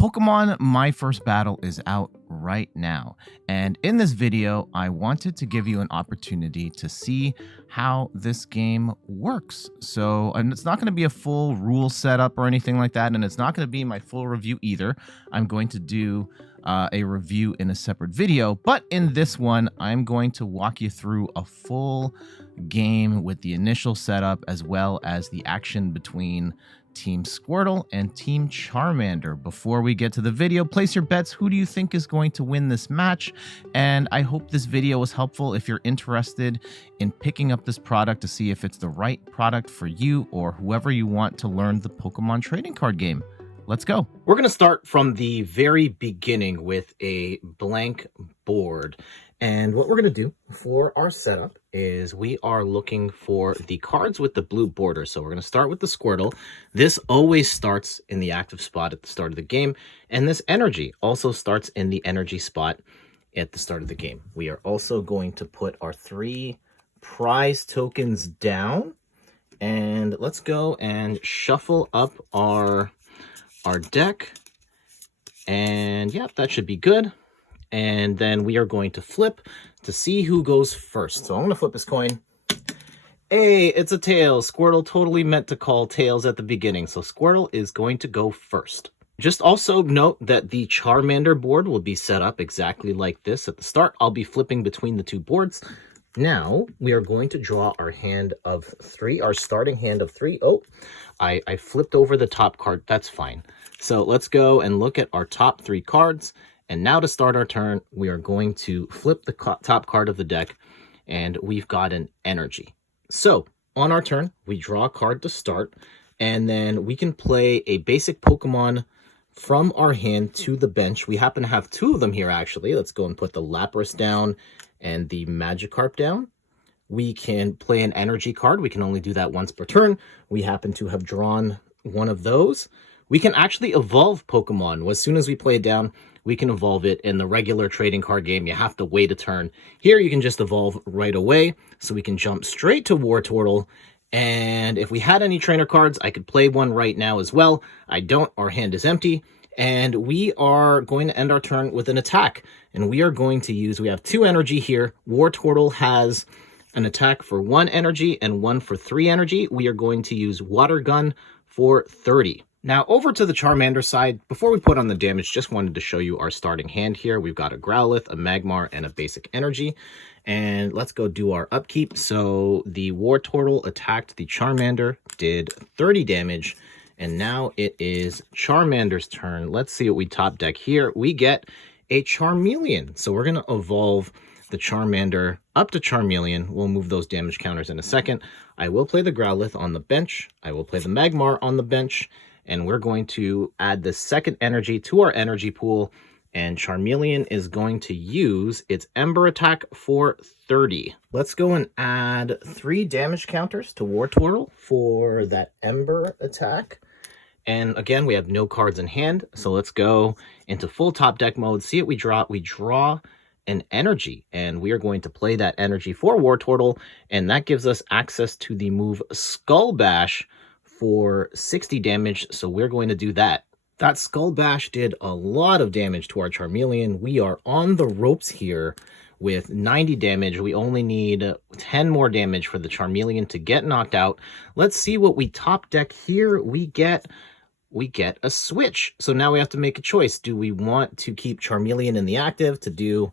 Pokemon My First Battle is out right now, and in this video, I wanted to give you an opportunity to see how this game works. And it's not going to be a full rule setup or anything like that, and it's not going to be my full review either. I'm going to do a review in a separate video, but in this one, I'm going to walk you through a full game with the initial setup as well as the action between Team Squirtle and Team Charmander. Before we get to the video, place your bets. Who do you think is going to win this match? And I hope this video was helpful if you're interested in picking up this product to see if it's the right product for you or whoever you want to learn the Pokemon trading card game. Let's go. We're going to start from the very beginning with a blank board. And what we're going to do for our setup is we are looking for the cards with the blue border. So we're going to start with the Squirtle. This always starts in the active spot at the start of the game. And this energy also starts in the energy spot at the start of the game. We are also going to put our 3 prize tokens down. And let's go and shuffle up our deck. And yep, that should be good. And then we are going to flip to see who goes first. So I'm going to flip this coin. Hey, it's a tails. Squirtle totally meant to call tails at the beginning. So Squirtle is going to go first. Just also note that the Charmander board will be set up exactly like this at the start. I'll be flipping between the 2 boards. Now we are going to draw our hand of 3, our starting hand of 3. Oh, I flipped over the top card. That's fine. So let's go and look at our top 3 cards. And now to start our turn, we are going to flip the top card of the deck, and we've got an energy. So on our turn, we draw a card to start, and then we can play a basic Pokemon from our hand to the bench. We happen to have 2 of them here, actually. Let's go and put the Lapras down and the Magikarp down. We can play an energy card. We can only do that once per turn. We happen to have drawn one of those. We can actually evolve Pokemon. As soon as we play it down, we can evolve it. In the regular trading card game, you have to wait a turn. Here, you can just evolve right away. So we can jump straight to Wartortle. And if we had any trainer cards, I could play one right now as well. I don't. Our hand is empty. And we are going to end our turn with an attack. And we are going to use, we have 2 energy here. Wartortle has an attack for 1 energy and 1 for 3 energy. We are going to use Water Gun for 30. Now, over to the Charmander side, before we put on the damage, just wanted to show you our starting hand here. We've got a Growlithe, a Magmar, and a basic energy. And let's go do our upkeep. So the Wartortle attacked the Charmander, did 30 damage, and now it is Charmander's turn. Let's see what we top deck here. We get a Charmeleon. So we're going to evolve the Charmander up to Charmeleon. We'll move those damage counters in a second. I will play the Growlithe on the bench. I will play the Magmar on the bench. And we're going to add the second energy to our energy pool. And Charmeleon is going to use its Ember attack for 30. Let's go and add 3 damage counters to Wartortle for that Ember attack. And again, we have no cards in hand. So let's go into full top deck mode. See what we draw. We draw an energy. And we are going to play that energy for Wartortle. And that gives us access to the move Skull Bash for 60 damage, so we're going to do that. That Skull Bash did a lot of damage to our Charmeleon. We are on the ropes here with 90 damage. We only need 10 more damage for the Charmeleon to get knocked out. Let's see what we top deck here. We get a switch. So now we have to make a choice. Do we want to keep Charmeleon in the active to do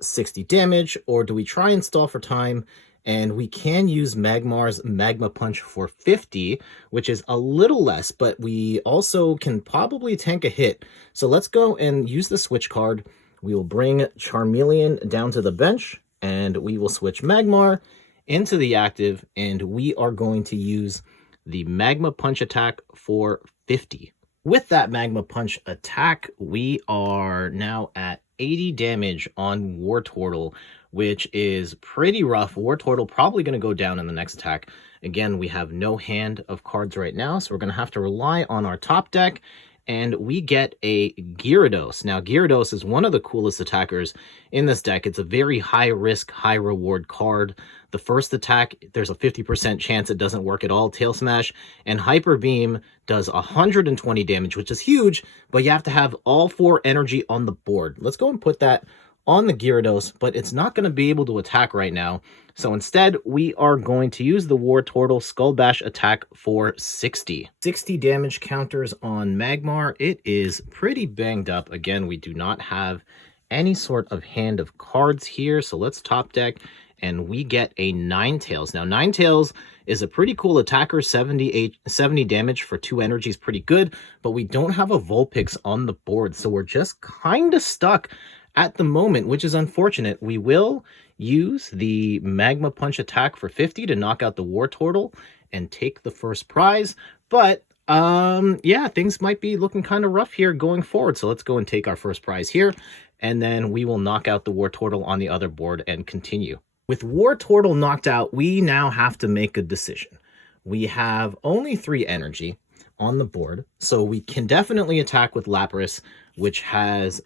60 damage, or do we try and stall for time? And we can use Magmar's Magma Punch for 50, which is a little less, but we also can probably tank a hit. So let's go and use the switch card. We will bring Charmeleon down to the bench, and we will switch Magmar into the active, and we are going to use the Magma Punch attack for 50. With that Magma Punch attack, we are now at 80 damage on Wartortle, which is pretty rough. Wartortle probably going to go down in the next attack. Again, we have no hand of cards right now, so we're going to have to rely on our top deck and we get a Gyarados. Now, Gyarados is one of the coolest attackers in this deck. It's a very high risk, high reward card. The first attack, there's a 50% chance it doesn't work at all, Tail Smash, and Hyper Beam does 120 damage, which is huge, but you have to have all 4 energy on the board. Let's go and put that on the Gyarados, but it's not going to be able to attack right now. So instead, we are going to use the War Turtle Skull Bash attack for 60. 60 damage counters on Magmar. It is pretty banged up. Again, we do not have any sort of hand of cards here, so let's top deck, and we get a Ninetales. Now, Ninetales is a pretty cool attacker. 70 damage for 2 energy is pretty good, but we don't have a Vulpix on the board, so we're just kind of stuck at the moment, which is unfortunate. We will use the Magma Punch attack for 50 to knock out the War Turtle and take the first prize, but yeah, things might be looking kind of rough here going forward, so let's go and take our first prize here, and then we will knock out the War Turtle on the other board and continue. With War Turtle knocked out, we now have to make a decision. We have only 3 energy on the board, so we can definitely attack with Lapras, which has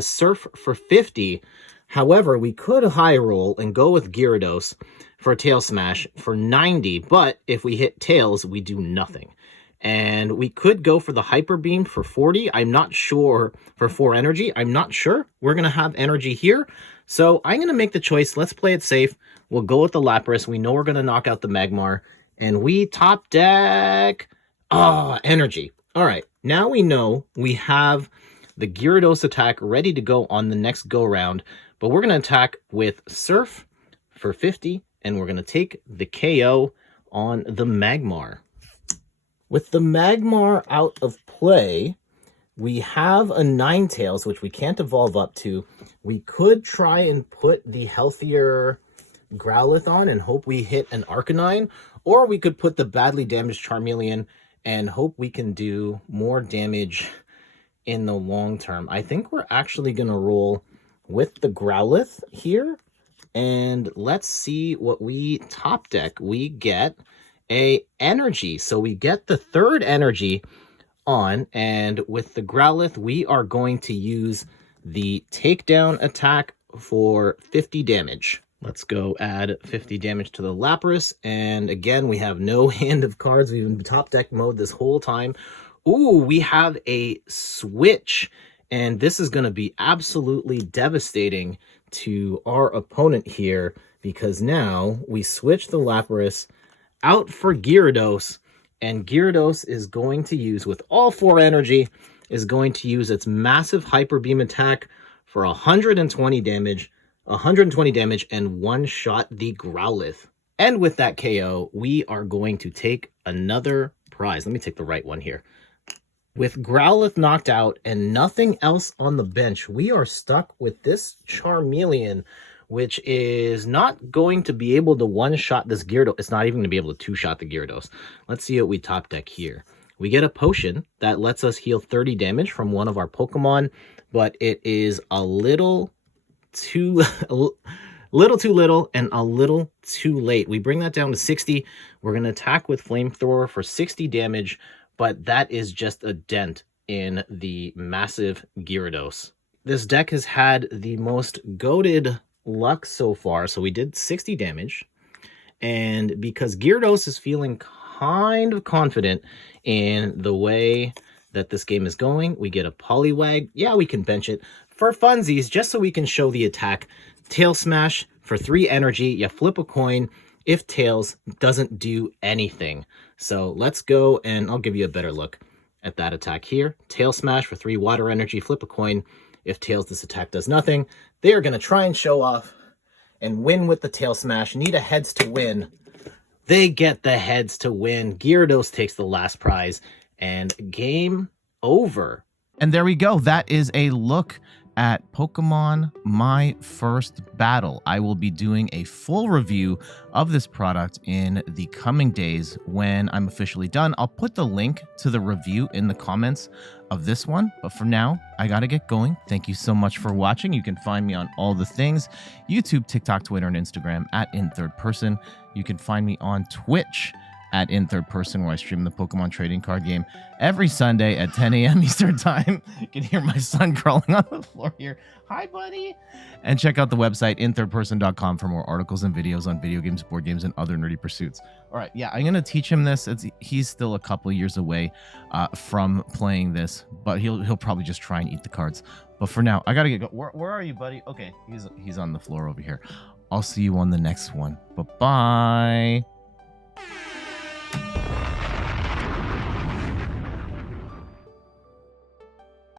Surf for 50. However, we could high roll and go with Gyarados for Tail Smash for 90, but if we hit Tails, we do nothing. And we could go for the Hyper Beam for 40. I'm not sure, for 4 energy. I'm not sure we're going to have energy here. So I'm going to make the choice. Let's play it safe. We'll go with the Lapras. We know we're going to knock out the Magmar. And we top deck... energy. All right, now we know we have the Gyarados attack ready to go on the next go-round, but we're going to attack with Surf for 50, and we're going to take the KO on the Magmar. With the Magmar out of play, we have a Ninetales, which we can't evolve up to. We could try and put the healthier Growlithe on and hope we hit an Arcanine, or we could put the badly damaged Charmeleon and hope we can do more damage in the long term. I think we're actually going to roll with the Growlithe here, and let's see what we top deck. We get a energy, so we get the 3rd energy on, and with the Growlithe, we are going to use the takedown attack for 50 damage. Let's go add 50 damage to the Lapras, and again, we have no hand of cards. We've been top deck mode this whole time. Ooh, we have a switch, and this is going to be absolutely devastating to our opponent here, because now we switch the Lapras out for Gyarados, and Gyarados is going to use, with all 4 energy, is going to use its massive Hyper Beam attack for 120 damage, and one-shot the Growlithe. And with that KO, we are going to take another prize. Let me take the right one here. With Growlithe knocked out and nothing else on the bench, we are stuck with this Charmeleon, which is not going to be able to one-shot this Gyarados. It's not even going to be able to two-shot the Gyarados. Let's see what we top deck here. We get a potion that lets us heal 30 damage from one of our Pokemon, but it is a little too little and a little too late. We bring that down to 60. We're going to attack with Flamethrower for 60 damage, but that is just a dent in the massive Gyarados. This deck has had the most goated luck so far, so we did 60 damage, and because Gyarados is feeling kind of confident in the way that this game is going, we get a Poliwag. Yeah, we can bench it for funsies, just so we can show the attack. Tail Smash for 3 energy. You flip a coin if Tails doesn't do anything. So let's go, and I'll give you a better look at that attack here. Tail Smash for 3 water energy. Flip a coin if Tails, this attack does nothing. They are going to try and show off and win with the Tail Smash. Need a heads to win. They get the heads to win. Gyarados takes the last prize, and game over. And there we go. That is a look at Pokemon My First Battle. I will be doing a full review of this product in the coming days when I'm officially done. I'll put the link to the review in the comments of this one. But for now, I gotta get going. Thank you so much for watching. You can find me on all the things: YouTube, TikTok, Twitter, and Instagram at In Third Person. You can find me on Twitch at In Third Person, where I stream the Pokemon trading card game every Sunday at 10 a.m. Eastern Time. You can hear my son crawling on the floor here. Hi, buddy. And check out the website, inthirdperson.com, for more articles and videos on video games, board games, and other nerdy pursuits. All right, yeah, I'm going to teach him this. He's still a couple years away from playing this, but he'll probably just try and eat the cards. But for now, I got to get go. Where are you, buddy? Okay, he's on the floor over here. I'll see you on the next one. Bye-bye.